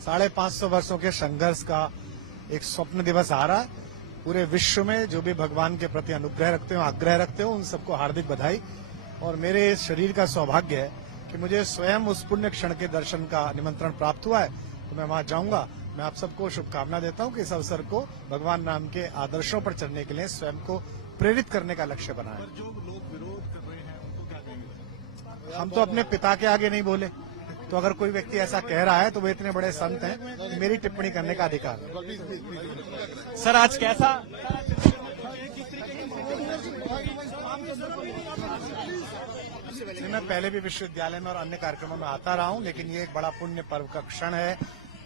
550 वर्षों के संघर्ष का एक स्वप्न दिवस आ रहा है। पूरे विश्व में जो भी भगवान के प्रति अनुग्रह रखते हो, आग्रह रखते हो, उन सबको हार्दिक बधाई। और मेरे इस शरीर का सौभाग्य है कि मुझे स्वयं उस पुण्य क्षण के दर्शन का निमंत्रण प्राप्त हुआ है, तो मैं वहां जाऊंगा। मैं आप सबको शुभकामना देता हूं कि इस अवसर को भगवान राम के आदर्शों पर चलने के लिए स्वयं को प्रेरित करने का लक्ष्य बनाया। जो लोग विरोध कर रहे हैं उनको क्या कहेंगे? हम तो अपने पिता के आगे नहीं बोले, तो अगर कोई व्यक्ति ऐसा कह रहा है तो वो इतने बड़े संत हैं, मेरी टिप्पणी करने का अधिकार है। सर आज कैसा मैं पहले भी विश्वविद्यालय में और अन्य कार्यक्रमों में आता रहा हूं, लेकिन ये एक बड़ा पुण्य पर्व का क्षण है।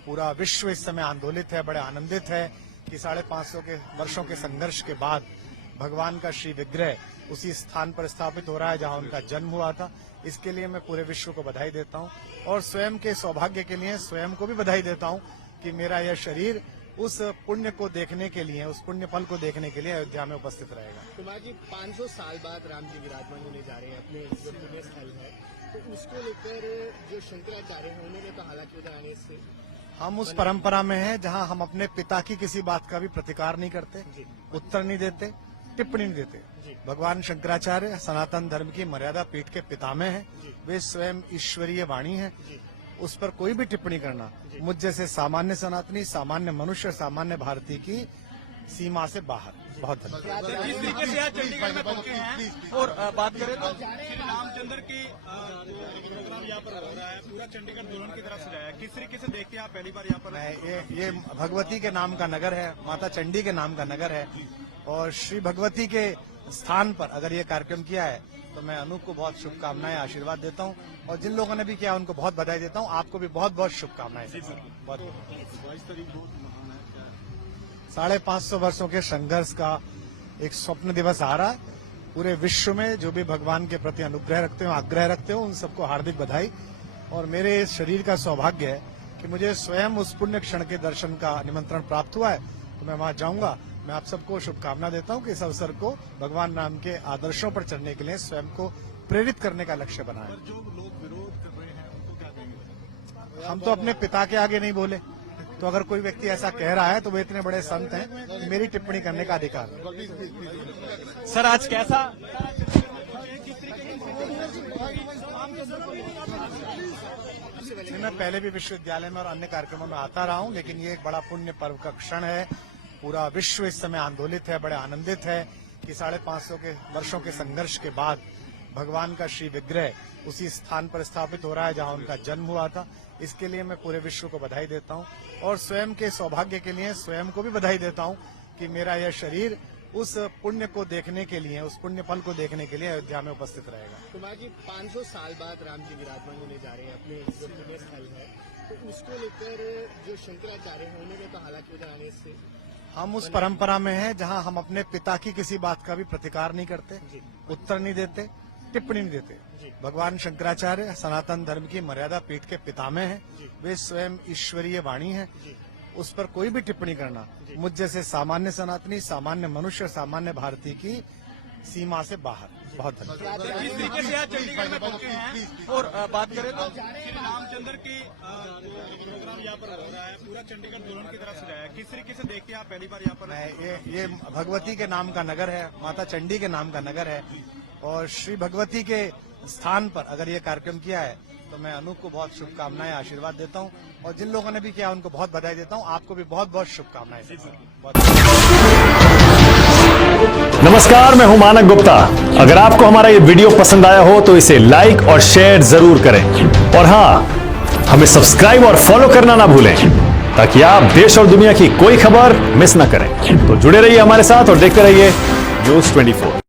पूरा विश्व इस समय आंदोलित है, बड़े आनंदित है कि 550 के वर्षों के संघर्ष के बाद भगवान का श्री विग्रह उसी स्थान पर स्थापित हो रहा है जहां उनका जन्म हुआ था। इसके लिए मैं पूरे विश्व को बधाई देता हूं और स्वयं के सौभाग्य के लिए स्वयं को भी बधाई देता हूं कि मेरा यह शरीर उस पुण्य को देखने के लिए, उस पुण्य फल को देखने के लिए अयोध्या में उपस्थित रहेगा। कुमार जी 500 साल बाद राम जी विराजमान होने जा रहे हैं अपने जो पुण्य स्थल है, तो उसको लेकर जो शंकराचार्य हैं उन्होंने तो हालांकि उधर आने से हम उस परंपरा में हैं जहां हम अपने पिता की किसी बात का भी प्रतिकार नहीं करते, उत्तर नहीं देते, टिप्पणी नहीं देते। भगवान शंकराचार्य सनातन धर्म की मर्यादा पीठ के पितामह हैं, वे स्वयं ईश्वरीय वाणी है। उस पर कोई भी टिप्पणी करना मुझ जैसे सामान्य सनातनी, सामान्य मनुष्य, सामान्य भारतीय की सीमा से बाहर। बहुत धन्यवाद। किस तरीके से आज चंडीगढ़ में पहुंचे हैं और बात करें तो श्री रामचंद्र की प्रोग्राम यहाँ पर हो रहा है, पूरा चंडीगढ़ दुल्हन की तरफ सजाया है। किस तरीके से देखते हैं आप पहली बार यहाँ पर? ये भगवती के नाम का नगर है, माता चंडी के नाम का नगर है, और श्री भगवती के स्थान पर अगर ये कार्यक्रम किया है तो मैं अनूप को बहुत शुभकामनाएं, आशीर्वाद देता हूं, और जिन लोगों ने भी किया उनको बहुत बधाई देता हूं। आपको भी बहुत बहुत शुभकामनाएं। 550 वर्षों के संघर्ष का एक स्वप्न दिवस आ रहा है। पूरे विश्व में जो भी भगवान के प्रति अनुग्रह रखते हो, आग्रह रखते हो, उन सबको हार्दिक बधाई। और मेरे इस शरीर का सौभाग्य है कि मुझे स्वयं उस पुण्य क्षण के दर्शन का निमंत्रण प्राप्त हुआ है, तो मैं वहां जाऊंगा। मैं आप सबको शुभकामना देता हूं कि इस अवसर को भगवान राम के आदर्शों पर चलने के लिए स्वयं को प्रेरित करने का लक्ष्य बनाया। जो लोग विरोध कर रहे हैं उनको क्या कहेंगे? हम तो अपने पिता के आगे नहीं बोले, तो अगर कोई व्यक्ति ऐसा कह रहा है तो वो इतने बड़े संत हैं, मेरी टिप्पणी करने का अधिकार है। सर आज कैसा मैं पहले भी विश्वविद्यालय में और अन्य कार्यक्रमों में आता रहा हूं, लेकिन ये एक बड़ा पुण्य पर्व का क्षण है। पूरा विश्व इस समय आंदोलित है, बड़े आनंदित है कि 550 के वर्षों के संघर्ष के बाद भगवान का श्री विग्रह उसी स्थान पर स्थापित हो रहा है जहां उनका जन्म हुआ था। इसके लिए मैं पूरे विश्व को बधाई देता हूं और स्वयं के सौभाग्य के लिए स्वयं को भी बधाई देता हूं कि मेरा यह शरीर उस पुण्य को देखने के लिए, उस पुण्य फल को देखने के लिए अयोध्या में उपस्थित रहेगा। कुमार जी 500 साल बाद राम जी विराजमान होने जा रहे हैं अपने जो पुण्य स्थल है, तो उसको लेकर जो शंकराचार्य हैं उन्होंने तो हालांकि उधर आने से हम उस परंपरा में हैं जहां हम अपने पिता की किसी बात का भी प्रतिकार नहीं करते, उत्तर नहीं देते, टिप्पणी नहीं देते। भगवान शंकराचार्य सनातन धर्म की मर्यादा पीठ के पितामह हैं, वे स्वयं ईश्वरीय वाणी है। उस पर कोई भी टिप्पणी करना मुझ जैसे सामान्य सनातनी, सामान्य मनुष्य, सामान्य भारतीय की सीमा से बाहर। बहुत धन्यवाद। किस तरीके से आज चंडीगढ़ में पहुंचे हैं और बात करें तो श्री रामचंद्र की प्रोग्राम यहाँ पर हो रहा है, पूरा चंडीगढ़ दुल्हन की तरफ सजाया है। किस तरीके से देखते हैं आप पहली बार यहाँ पर? ये भगवती के नाम का नगर है, माता चंडी के नाम का नगर है, और श्री भगवती के स्थान पर अगर ये कार्यक्रम किया है तो मैं अनूप को बहुत शुभकामनाएं, आशीर्वाद देता हूं, और जिन लोगों ने भी किया उनको बहुत बधाई देता हूं। आपको भी बहुत बहुत शुभकामनाएं। नमस्कार, मैं हूं मानक गुप्ता। अगर आपको हमारा ये वीडियो पसंद आया हो तो इसे लाइक और शेयर जरूर करें, और हाँ, हमें सब्सक्राइब और फॉलो करना ना भूलें ताकि आप देश और दुनिया की कोई खबर मिस ना करें। तो जुड़े रहिए हमारे साथ और देखते रहिए न्यूज़ 24।